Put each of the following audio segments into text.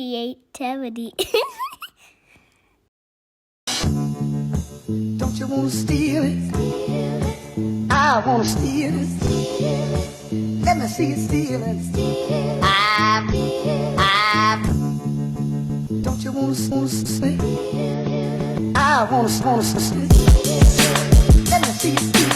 creaTEVity. Don't you wanna steal it? I wanna steal it. Let me see you steal it. Don't you wanna say? I wanna say. Let me see you steal it.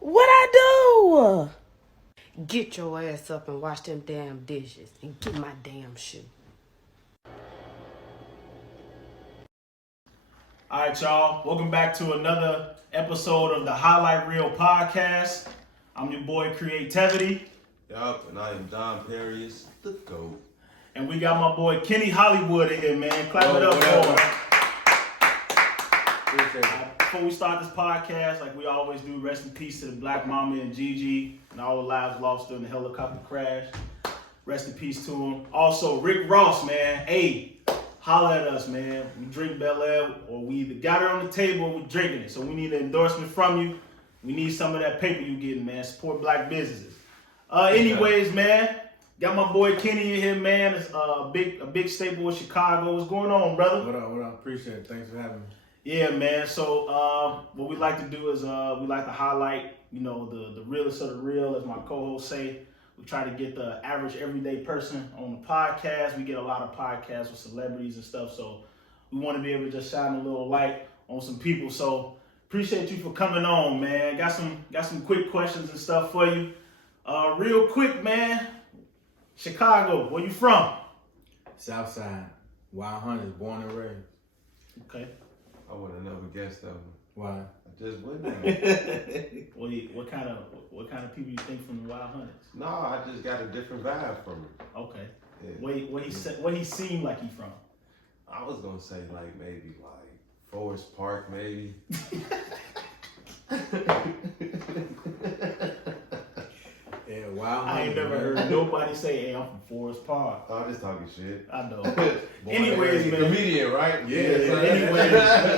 What I do? Get your ass up and wash them damn dishes and get my damn shoe. All right, y'all. Welcome back to another episode of the Highlight Reel podcast. I'm your boy creaTEVity. Yup, and I am Don Parious, the GOAT. And we got my boy Kenny Hollywood in here, man. Clap it up for him. Before we start this podcast, like we always do, rest in peace to the Black Mama and Gigi and all the lives lost during the helicopter crash. Rest in peace to them. Also, Rick Ross, man. Hey, holla at us, man. We drink Bel Air, or we either got it on the table or we're drinking it. So we need an endorsement from you. We need some of that paper you getting, man. Support black businesses. Anyways, man, got my boy Kenny in here, man. It's a big staple of Chicago. What's going on, brother? What up? Appreciate it. Thanks for having me. Yeah, man. So what we like to do is we like to highlight, the realest of the real, as my co-hosts say. We try to get the average everyday person on the podcast. We get a lot of podcasts with celebrities and stuff, so we want to be able to just shine a little light on some people. So appreciate you for coming on, man. Got some quick questions and stuff for you. Real quick, man. Chicago, where you from? Southside, Wild Hunters, born and raised. Okay. I would have never guessed that one. Why? I just went there. What kind of people you think from the Wild Hunters? No, I just got a different vibe from him. Okay. Yeah. What he seemed like he from? I was gonna say maybe Forest Park, maybe. Yeah, Wild Hunters. I ain't never heard nobody say, "Hey, I'm from Forest Park." Oh, I'm just talking shit. I know. Anyways, man. Comedian, right? Yeah.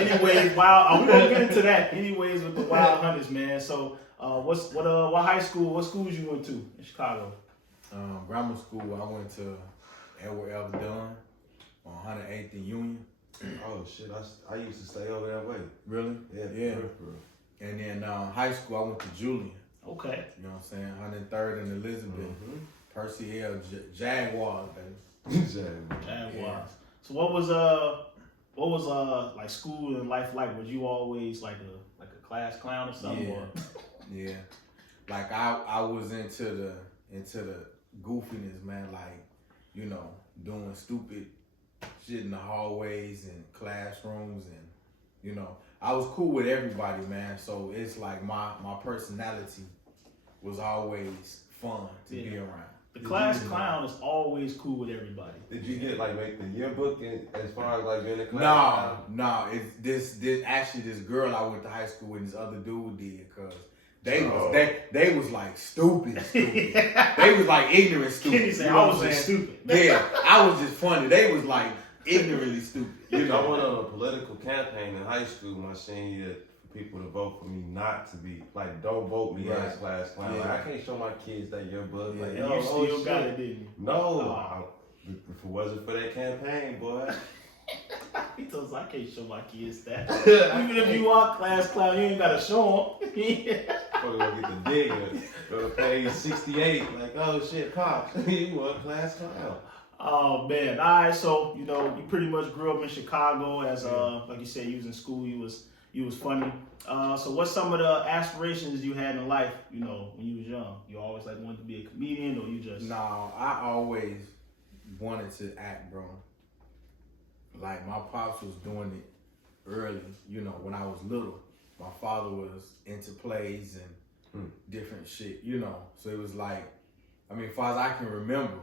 Anyways, wow. We gonna get into that. Anyways, with the Wild Hunters, man. So, what high school? What schools you went to in Chicago? Grammar school. I went to Edward L. Dunn on 108th and Union. Oh shit, I used to stay over that way. Really? Yeah. For real. And then high school, I went to Julian. Okay. You know what I'm saying? 103rd and Elizabeth. Mm-hmm. Percy L. Jaguars, baby. Jaguars. Yeah. So what was like school and life like? Was you always like a class clown or something? Yeah. Or? Yeah. Like I was into the goofiness, man, doing stupid shit in the hallways and classrooms, and I was cool with everybody, man. So it's like my personality was always fun to be around. The class clown is always cool with everybody. Did you get make the yearbook as far as being a class? No. It's this girl I went to high school with, and this other dude did, cause they was like stupid. They was like ignorant stupid. Kenny said, I was just stupid. Yeah, I was just funny. They was like ignorantly stupid. I went on a political campaign in high school my senior year for people to vote for me not to be don't vote me as class clown. Yeah. I can't show my kids that yearbook. You still got it, didn't you? No, if it wasn't for that campaign, boy. He tells us I can't show my kids that. Even if you are class clown, you ain't gotta show them. Fucking gonna get the digger. Go to page 68. Oh shit, Pops, you were a class clown. Oh man! All right, so you pretty much grew up in Chicago as like you said, you was in school, you was funny. So what's some of the aspirations you had in life? When you was young, you always wanted to be a comedian, or you just? No, I always wanted to act, bro. Like my pops was doing it early, when I was little. My father was into plays and different shit, So it was as far as I can remember.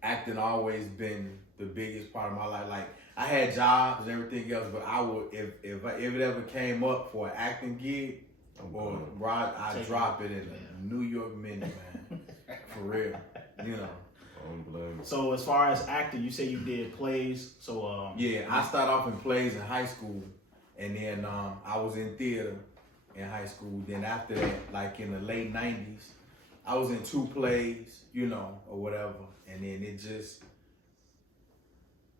Acting always been the biggest part of my life. Like I had jobs and everything else, but I would if it ever came up for an acting gig, or I'd drop it in a New York minute, man. For real, you know. So as far as acting, you say you did plays. So yeah, I started off in plays in high school, and then I was in theater in high school. Then after that, like in the late '90s, I was in 2 plays, you know, or whatever, and then it just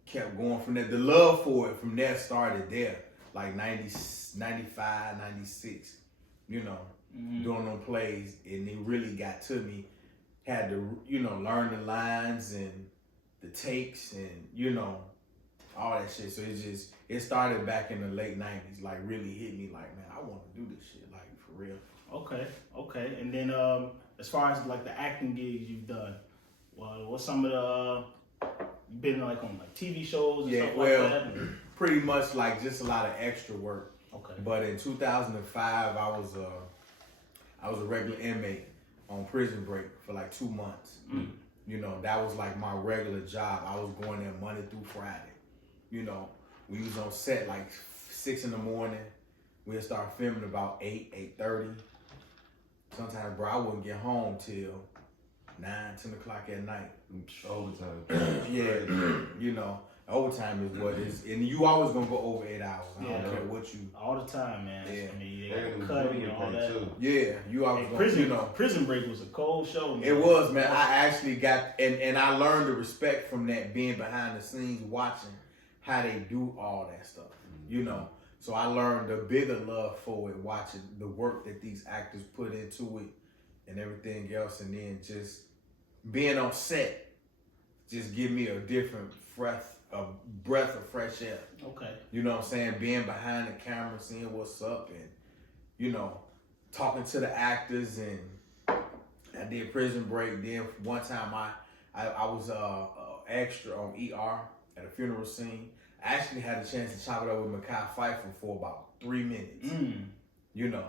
kept going from there. The love for it from there started there, like 90, 95, 96, you know, doing them plays, and it really got to me. Had to, you know, learn the lines and the takes and, you know, all that shit. So it started back in the late 90s, like really hit me like, man, I want to do this shit, like for real. Okay. And then as far as like the acting gigs you've done, well, what's some of the, you've been like on like TV shows and stuff like that? Pretty much like just a lot of extra work. Okay. But in 2005, I was a regular inmate on prison break for like 2 months. You know, that was like my regular job. I was going there Monday through Friday. You know, we was on set like 6 in the morning. We'd start filming about 8, 8:30. Sometimes, bro, I wouldn't get home till 9, 10 o'clock at night. Overtime. Yeah, you know. Overtime is what is, and you always gonna go over 8 hours. I don't care what you. All the time, man. Yeah. I mean, they cut and all that. Too. Yeah, you always Hey, gonna, you know. Prison Break was a cold show, man. It was, man. I actually got, and I learned the respect from that, being behind the scenes, watching how they do all that stuff, you know. So I learned a bigger love for it, watching the work that these actors put into it and everything else. And then just being on set just give me a different breath of fresh air. Okay. You know what I'm saying? Being behind the camera, seeing what's up, and, you know, talking to the actors. And I did Prison Break. Then one time I was extra on ER at a funeral scene. I actually had a chance to chop it up with Mekhi Phifer for about 3 minutes. You know,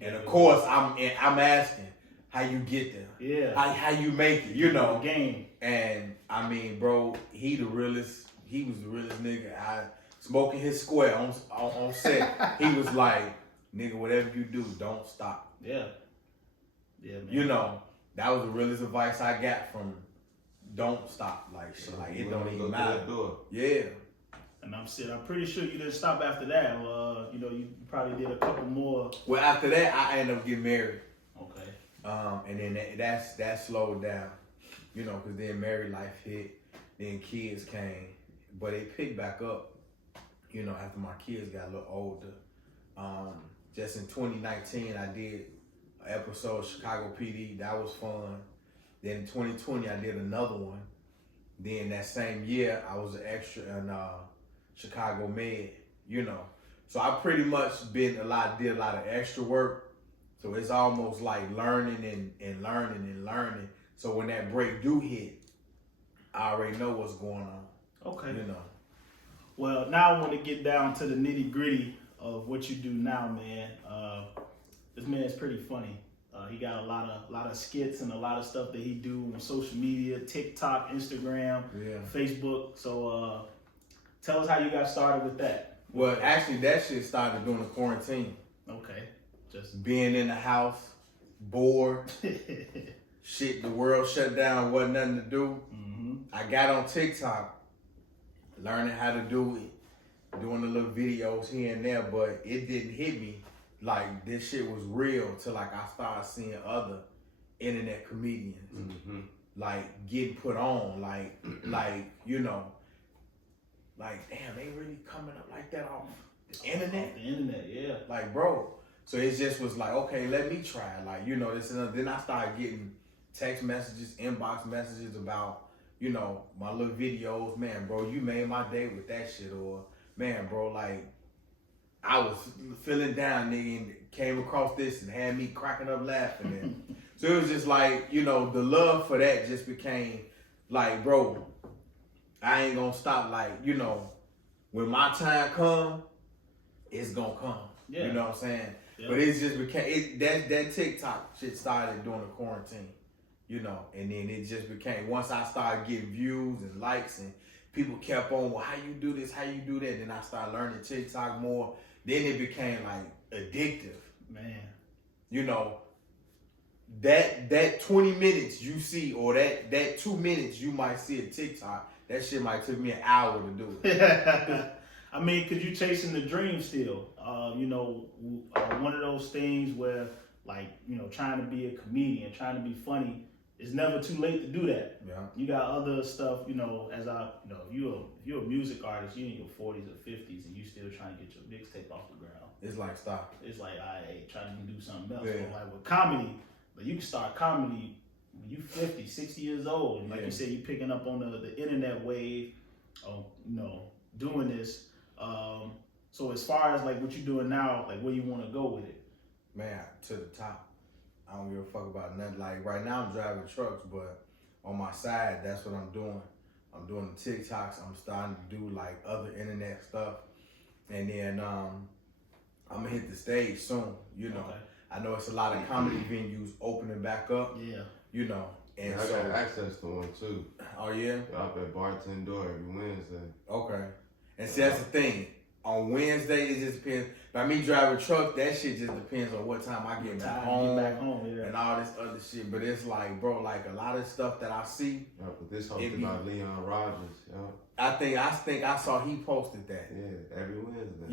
and of course I'm asking how you get there. Yeah. How you make it. You know. Game. And I mean, bro, he the realest. He was the realest nigga. I smoking his square on set. He was like, nigga, whatever you do, don't stop. Yeah. Yeah, man. You know, that was the realest advice I got from. Don't stop, like shit. Like it don't even matter. Yeah. And I'm pretty sure you didn't stop after that. You know, you probably did a couple more. Well, after that, I ended up getting married. Okay. And then that slowed down. You know, because then married life hit, then kids came, but it picked back up, you know, after my kids got a little older. Just in 2019, I did an episode of Chicago PD. That was fun. Then in 2020, I did another one. Then that same year, I was an extra in Chicago Med, you know. So I pretty much did a lot of extra work. So it's almost like learning and learning. So when that break do hit, I already know what's going on. Okay. You know. Well, now I want to get down to the nitty gritty of what you do now, man. This man's pretty funny. He got a lot of skits and a lot of stuff that he do on social media, TikTok, Instagram, Facebook. So tell us how you got started with that. Well, actually, that shit started during the quarantine. Okay. Just being in the house, bored. Shit, the world shut down, wasn't nothing to do. I got on TikTok, learning how to do it, doing the little videos here and there, but it didn't hit me like this shit was real till like I started seeing other internet comedians like getting put on, like you know, like damn, they really coming up like that off the internet. The internet, yeah. Like bro, so it just was like, okay, let me try. Like you know, this and then I started getting text messages, inbox messages about, you know, my little videos. Man, bro, you made my day with that shit. Or, man, bro, like, I was feeling down, nigga, and came across this and had me cracking up laughing. And so it was just like, you know, the love for that just became like, bro, I ain't gonna stop. Like, you know, when my time come, it's gonna come. Yeah. You know what I'm saying? Yeah. But it just became, that TikTok shit started during the quarantine. You know, and then it just became, once I started getting views and likes and people kept on, well, how you do this, how you do that. Then I started learning TikTok more. Then it became like addictive. Man. You know, that 20 minutes you see, or that 2 minutes you might see a TikTok, that shit might took me an hour to do it. I mean, because you chasing the dream still. You know, one of those things where, like, you know, trying to be a comedian, trying to be funny, it's never too late to do that. Yeah. You got other stuff, you know, if you're a music artist, you're in your 40s or 50s, and you still trying to get your mixtape off the ground. It's like, stop. It's like, I trying to do something else. Yeah. But like with comedy, but you can start comedy when you 50, 60 years old. And like you said, you picking up on the internet wave of, you know, doing this. So as far as like what you're doing now, like where you want to go with it? Man, to the top. I don't give a fuck about nothing. Like right now I'm driving trucks, but on my side, that's what I'm doing. I'm doing the TikToks. I'm starting to do like other internet stuff. And then I'm gonna hit the stage soon, you know. Okay. I know it's a lot of comedy venues opening back up. Yeah. You know. And I got access to one too. Oh yeah? Up at Bartend Door every Wednesday. Okay. And see, that's the thing. On Wednesday, it just depends. By me driving truck, that shit just depends on what time I get back home, and all this other shit. But it's like, bro, like a lot of stuff that I see. Yeah, but this hosted by Leon Rogers. Yeah. I think I saw he posted that. Yeah, every Wednesday.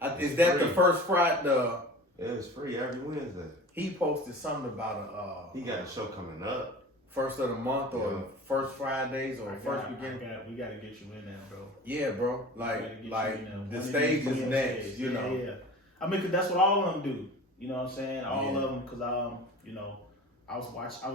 Yeah. Is that the first Friday? Yeah, it's free every Wednesday. He posted something about he got a show coming up. First of the month or first Fridays or first beginning. We gotta get you in there, bro. Yeah, bro. Like the stage is next, you know. Yeah. I mean, 'cause that's what all of them do. You know what I'm saying? All of them, 'cause you know, I was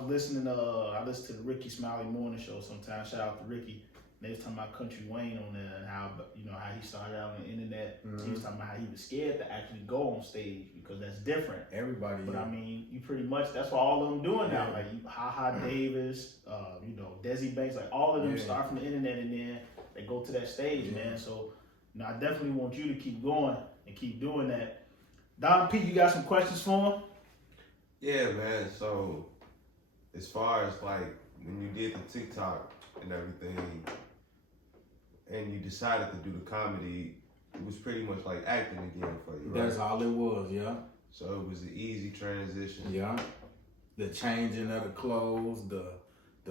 listening I listen to the Ricky Smiley Morning Show sometimes. Shout out to Ricky. They was talking about Country Wayne on there and how, you know, how he started out on the internet. Mm-hmm. He was talking about how he was scared to actually go on stage because that's different. Everybody, but I mean, you pretty much, that's what all of them doing now. Like Ha Davis, you know, Desi Banks, like all of them start from the internet and then they go to that stage, man. So, you know, I definitely want you to keep going and keep doing that. Don P, you got some questions for him? Yeah, man. So, as far as like when you did the TikTok and everything, and you decided to do the comedy, it was pretty much like acting again for you, right? That's all it was, yeah. So it was an easy transition. Yeah. The changing of the clothes, the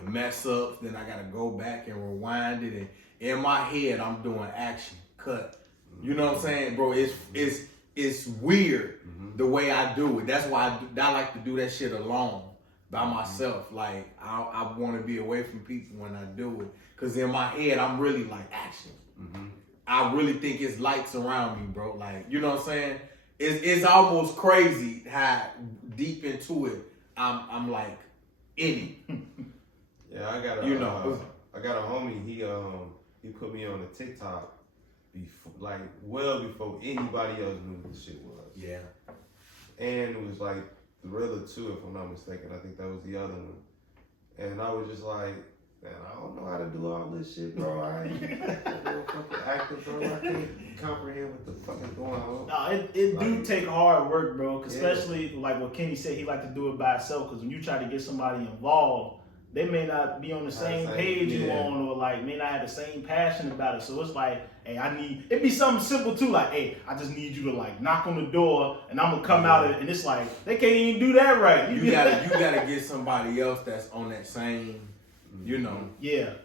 mess ups, then I gotta go back and rewind it, and in my head I'm doing action, cut. You know what I'm saying, bro? It's weird the way I do it. That's why I like to do that shit alone, by myself. Like I want to be away from people when I do it, cause in my head I'm really like action. I really think it's lights around me, bro. Like, you know what I'm saying? It's almost crazy how deep into it I'm like in it. Yeah, I got a homie. He put me on a TikTok before, well before anybody else knew what the shit was. Yeah. And it was like Thriller 2, if I'm not mistaken. I think that was the other one. And I was just like, man, I don't know how to do all this shit, bro. I ain't no fucking actor, bro. I can't comprehend what the fuck is going on. No, it do take hard work, bro. Cause especially like what Kenny said, he like to do it by himself. Cause when you try to get somebody involved, they may not be on the same page you on, or like may not have the same passion about it. So it's like, hey, it'd be something simple too, like, hey, I just need you to like knock on the door and I'm gonna come out and it's like, they can't even do that right. You gotta get somebody else that's on that same, you know,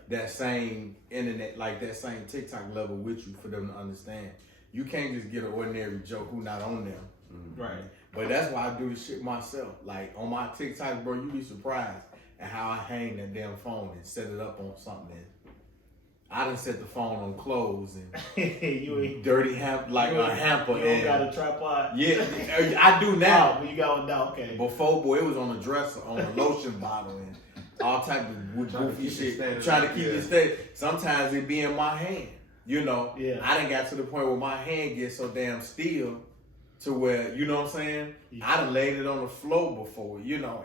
that same internet, like that same TikTok level with you for them to understand. You can't just get an ordinary joke who not on them. Right. But that's why I do this shit myself. Like on my TikTok, bro, you be surprised at how I hang that damn phone and set it up on something. I done set the phone on clothes and you dirty a hamper. You don't got a tripod? Yeah, I do now. Oh, you got one now, okay. Before, boy, it was on a dresser, on a lotion bottle, and all type of goofy shit. Trying to keep it steady. Sometimes it be in my hand, you know. Yeah. I done got to the point where my hand gets so damn still to where, you know what I'm saying? Yeah. I done laid it on the floor before, you know.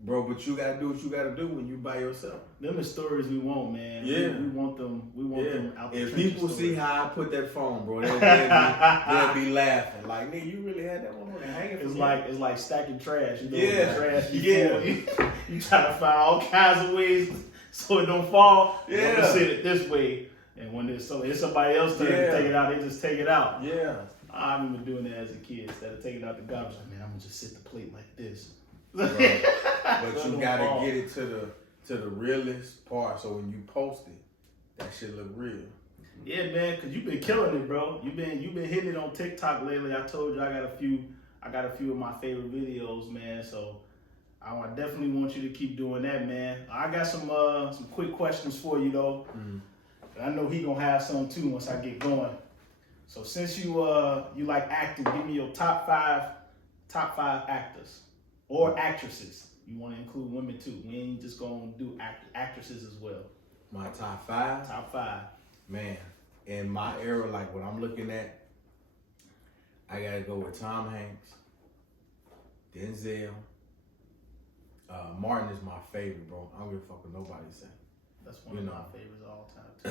Bro, but you gotta do what you gotta do when you by yourself. Them are stories we want, man. Yeah. We want them. We want them out the If people see how I put that phone, bro, they'll be laughing. Like, nigga, you really had that one on there hanging. It's like stacking trash. You know, trash. You try to find all kinds of ways to so it don't fall. I'm Yeah. gonna sit it this way, and when it's somebody else's turn to take it out, they just take it out. Yeah. I remember doing that as a kid. Instead of taking out the garbage, like, man, I'm gonna just sit the plate like this. Right. But So it you don't gotta fall. get it to the realest part. So when you post it, that shit look real. Yeah, man, cause you've been killing it, bro. You've been hitting it on TikTok lately. I told you I got a few of my favorite videos, man. So I definitely want you to keep doing that, man. I got some quick questions for you though. I know he gonna have some too once I get going. So since you like acting, give me your top five actors or actresses. You want to include women too. We ain't just gonna do actresses as well. My top 5? Top 5. Man, in my era, like what I'm looking at, I gotta go with Tom Hanks, Denzel. Martin is my favorite, bro. I don't give a fuck what nobody say. That's one of my favorites of all time too.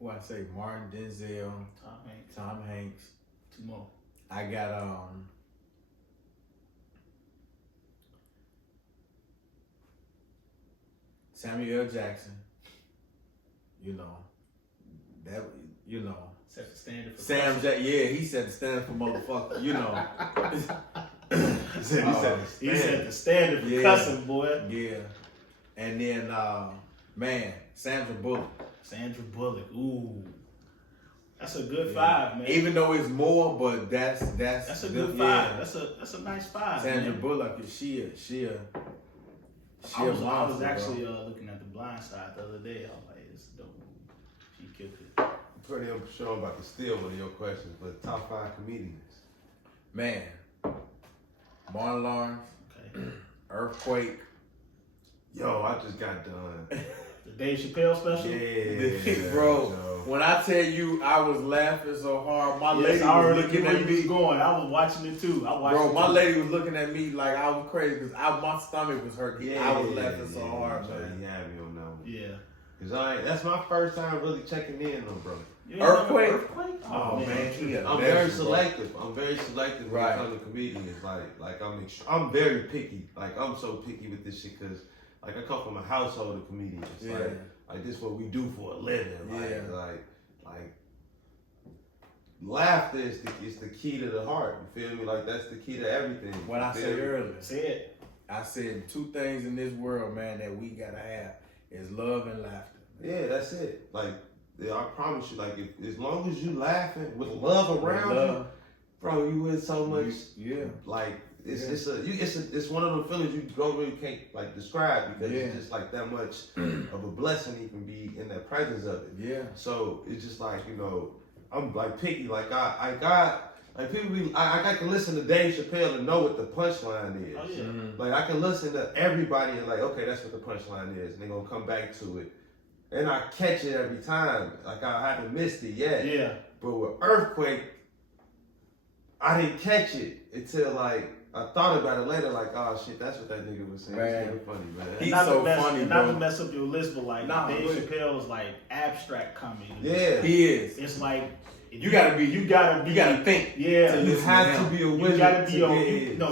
Who I say? Martin, Denzel, Tom Hanks. 2 more. I got Samuel L. Jackson. Set the standard for Sam Jackson. Yeah, he set the standard for motherfucker. He set the standard for cussing, boy. Yeah. And then man, Sandra Bullock. Sandra Bullock. Ooh. That's a good 5, man. Even though it's more, but that's a good 5. Yeah. That's a nice 5. Sandra man. Bullock is she I was monster, actually bro. looking at The Blind Side the other day. I was like, it's a dope movie. She killed it. I'm pretty sure I'm about to steal one of your questions, but top 5 comedians. Man, Martin Lawrence, Okay. Earthquake. Yo, I just got done. The Dave Chappelle special? Yeah, Bro, yo. when I tell you I was laughing so hard, my Yes, lady I was already looking knew where at you was me. going. I was watching it too. Bro, my lady was looking at me like I was crazy because my stomach was hurting. I was laughing so hard, so man. he had me on that one. Yeah. Cause that's my first time really checking in on bro. You ain't remember Earthquake? Earthquake? Oh, man, he a I'm legend, very bro. selective. I'm very selective when Right. it comes to comedians. Like I'm very picky. Like I'm so picky with this shit because like I come from a household of comedians. Yeah. Like this is what we do for a living. Yeah. Like laughter is the key to the heart. You feel me? Like that's the key to everything. What I You said feel me? earlier. Say it. I said 2 things in this world, man, that we gotta have is love and laughter. Yeah, that's it. Like yeah, I promise you, like if, as long as you laughing with love around you, Love. bro, you with so much. Yeah. Like Yeah. it's one of those feelings you really can't like describe because Yeah. it's just like that much of a blessing you can be in the presence of it. Yeah. So it's just like I'm like picky. Like I got like people be I can listen to Dave Chappelle and know what the punchline is. Oh, yeah. Like I can listen to everybody and like okay that's what the punchline is and they're gonna come back to it. And I catch it every time. Like I haven't missed it yet. Yeah. But with Earthquake, I didn't catch it until like I thought about it later. Like, oh shit, that's what that nigga was saying. Man. It's really funny, man. He's Not so to mess, funny, not bro. to mess up your list, but like Nah, Dave really. Chappelle is like abstract comedy. to me. Yeah, He is. It's like You gotta think. Yeah. to you listen have to to him. be a You wizard. gotta be to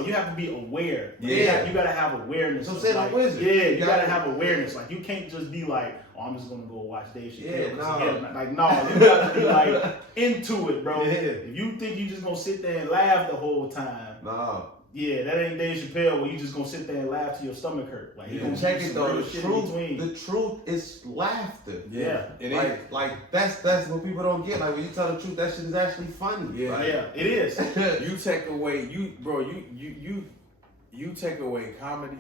you have to be aware. Yeah. You gotta have awareness. So of, say the like, wizard. Yeah, You you gotta gotta- have awareness. Like you can't just be like, oh, I'm just gonna go watch Dave Chappelle. Yeah, 'cause no. he had-" Like, no, you gotta be like into it, bro. Yeah. If you think you just gonna sit there and laugh the whole time, Nah, yeah, that ain't Dave Chappelle where you just gonna sit there and laugh till your stomach hurt. Like, he you gonna check give you it some though. real The shit in truth, between. the truth is laughter. Yeah. It is. Like that's what people don't get. Like when you tell the truth, that shit is actually funny. Yeah. Like, Yeah, it is. You take away you take away comedy.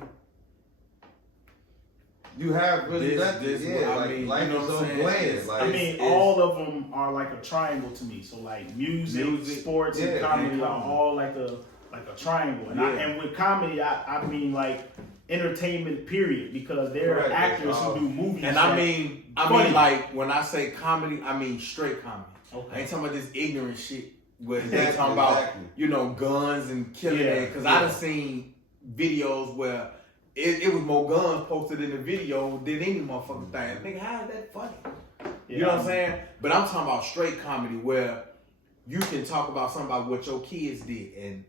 You have really This- nothing. this- Yeah, I like mean, life you know is what so I'm saying? bland. It's- Like I mean, it's- all of them are like a triangle to me. So like music, sports, and yeah, comedy and are comedy. all like a triangle. And Yeah. and with comedy, I mean like entertainment period because there Correct. are actors who do movies. And that- I mean funny. like when I say comedy, I mean straight comedy. Okay. I ain't talking about this ignorant shit where they Exactly, talking about exactly. guns and killing Yeah, it. Because yeah. I done seen videos where it was more guns posted in the video than any motherfucking thing. Nigga, how is that funny? Yeah. You know what I'm saying? But I'm talking about straight comedy where you can talk about something about what your kids did and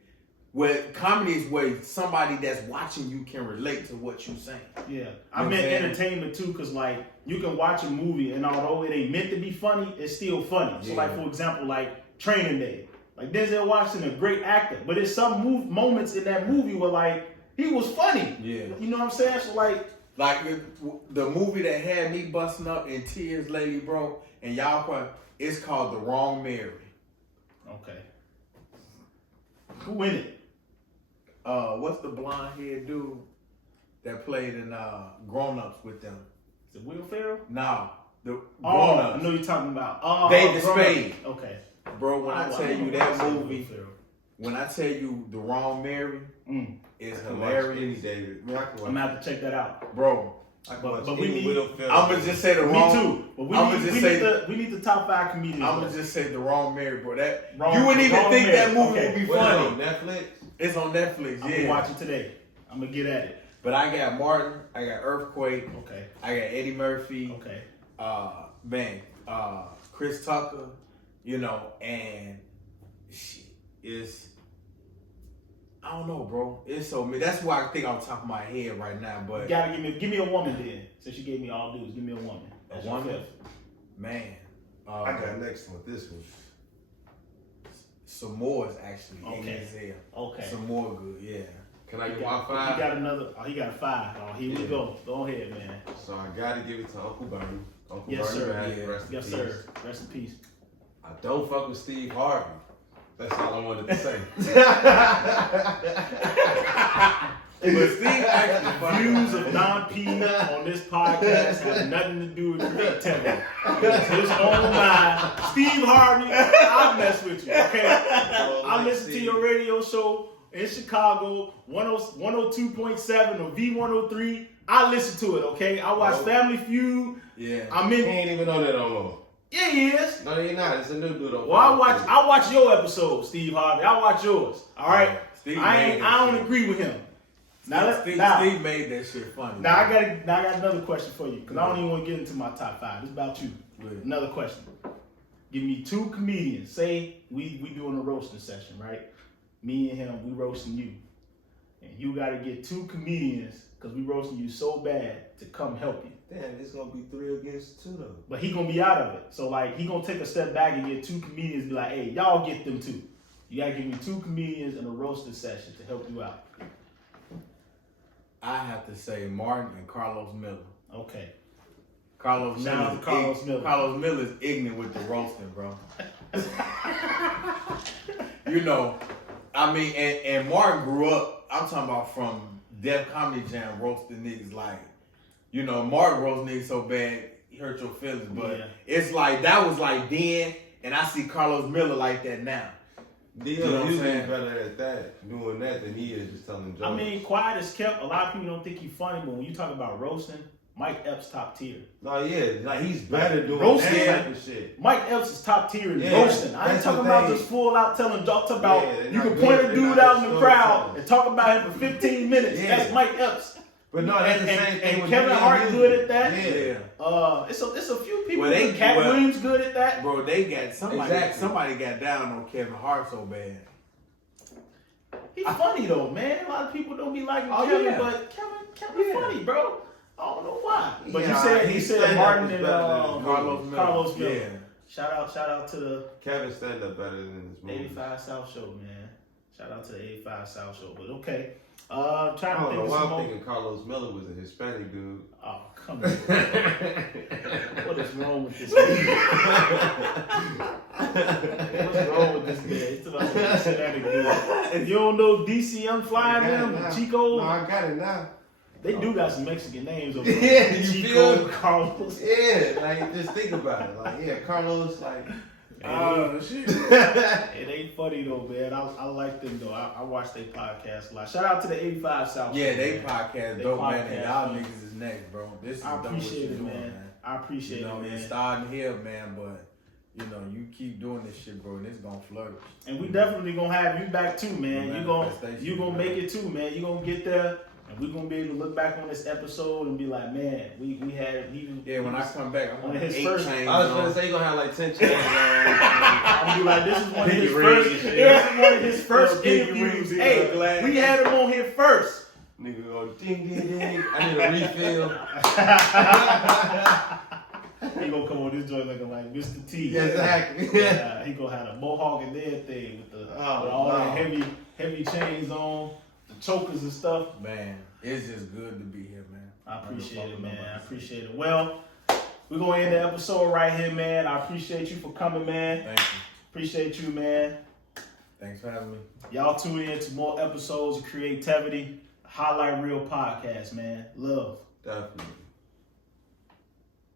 where comedy is where somebody that's watching you can relate to what you're saying. Yeah, I meant entertainment too, cause like you can watch a movie and although it ain't meant to be funny, it's still funny. So like for example, like Training Day, like Denzel Washington, a great actor, but there's some moments in that movie where like he was funny. Yeah, you know what I'm saying? So like the movie that had me busting up in tears lately, bro, and y'all probably, it's called The Wrong Mary. Okay. Who in it? What's the blonde haired dude that played in Grown Ups with them? Is it Will Ferrell? No, the Oh, Grown I Ups. know you're talking about. David Grown Spade. Ups. Okay. Bro, when I tell you that movie, Will Ferrell. when I tell you The Wrong Mary, it's I can watch any hilarious. David. I mean, I can watch. I'm gonna have to check that out. Bro, I can but watch we any need- Will Ferrell. I'm gonna just say the Me wrong. too. But we need the top 5 comedians. I'm gonna just say The Wrong Mary, bro. That Wrong- you wouldn't even Wrong think Mary. that movie Okay. would be What, funny. on Netflix? It's on Netflix, I'm yeah. gonna watch it today. I'm gonna get at it. But I got Martin, I got Earthquake, Okay. I got Eddie Murphy, Okay. Chris Tucker, you know, and shit, it's, I don't know, bro. It's so many. That's why I think on top of my head right now. You But gotta give me a woman then. Since you gave me all dudes, give me a woman. That's your woman? fifth. man, I got next one. This one. some more is actually Okay. in his hair. Okay. Some more good, yeah. Can I He get my got, 5? he got another. Oh, he got a 5. Oh, here we Yeah. go. Go ahead, man. So I gotta give it to Uncle Bernie. Uncle Yes, Bernie sir. Mac, Yeah. rest in Yes, peace. sir. Rest in peace. I don't fuck with Steve Harvey. That's all I wanted to say. But Steve actually funny. Views of Don P on this podcast have nothing to do with creativity. It's his own mind. Steve Harvey, I'll mess with you, okay? I listen to your radio show in Chicago, 102.7 or V103. I listen to it, okay? I watch Family Feud. Yeah. I'm He in. ain't even on that no more. Yeah, he is. No, he not. It's a new dude. Well, I watch your episode, Steve Harvey. I watch yours. All right. Steve I made that don't shit. agree with him. Now, Steve made that shit funny. Now I got another question for you because I don't even want to get into my top 5. It's about you. Good. Another question. Give me 2 comedians. Say we doing a roasting session, right? Me and him, we roasting you, and you got to get 2 comedians because we roasting you so bad to come help you. Damn, it's gonna be 3 against 2 though. But he gonna be out of it. So like he gonna take a step back and get 2 comedians. And be like, hey, y'all get them 2. You gotta give me 2 comedians in a roasting session to help you out. I have to say Martin and Carlos Miller. Okay. Carlos Shout out to Carlos Miller. Carlos Miller is ignorant with the roasting, bro. You know, I mean, and Martin grew up, I'm talking about from Def Comedy Jam roasting niggas like, you know, Martin roast niggas so bad, he hurt your feelings, but Yeah. it's like, that was like then, and I see Carlos Miller like that now. D.O. You know what I'm usually saying? better at that, doing that than he is just telling jokes. I mean, quiet as kept. A lot of people don't think he's funny, but when you talk about roasting, Mike Epps top tier. no, yeah, like he's better doing Roasting. that type of shit. Mike Epps is top tier in Yeah, roasting. I ain't that's talking the about thing. just full out telling jokes. Talking about Yeah, they're you not can good. point a They're dude not out in good the crowd storytellers. and talk about him for 15 minutes. Yeah. That's Mike Epps. But no, that's the same thing And with Kevin me and Hart you. good at that. Yeah. It's a few people. Well, they- Cat well- Williams good at that. Bro, they got somebody. Exactly. Somebody got down on Kevin Hart so bad. He's funny though, man. A lot of people don't be liking Oh, Kevin, yeah. but Kevin Yeah. funny, bro. I don't know why. But Yeah, you his said stand-up Martin was and better than Carlos Miller. Miller. Yeah. Shout out to the Kevin stand up better than this movie. 85 South Show, man. Shout out to the 85 South Show. But okay. Trying I to don't think know of why some I'm more. thinking Carlos Miller was a Hispanic dude. Oh, come on. What is wrong with this man? What's wrong with this man? It's about Hispanic dude. You don't know DC Young Fly them? Chico? No, I got it now. They do got some Mexican names over Yeah, there. you Chico, feel? Carlos. Yeah, like just think about it. Like, yeah, Carlos, like, Shit. It ain't funny though, man. I like them though. I watch their podcast a lot. Shout out to the 85 South. Yeah, Show, they man. podcast They dope, man. podcast, And y'all man. niggas is next, bro. This is I done what appreciate you it, doing, man. I appreciate You know, it, man. it's starting here, man, but you know, you keep doing this shit, bro, and it's gonna flourish. And we definitely gonna have you back too, man. You gonna Manifestation, make it too, man. You gonna get there, and we gonna be able to look back on this episode and be like, man, we had he. Yeah, when I come back, I on want his 8 first- chains I was on. gonna say you're gonna have like 10 chains on. I'm be like, this is one of his Pinky ring first. and shit. This is one of his first Pinky interviews. rings in Hey, my glass. we had him on here first. Nigga go ding ding ding. I need a refill. He gonna come on this joint looking like Mr. T. Exactly. Yeah, he gonna have a mohawk and everything with with all that heavy chains on, the chokers and stuff. Man, it's just good to be here, man. I appreciate it, man. I appreciate it. Well, we're gonna end the episode right here, man. I appreciate you for coming, man. Thank you. Appreciate you, man. Thanks for having me. Y'all tune in to more episodes of creaTEVity, Highlight Real Podcast, man. Love. Definitely.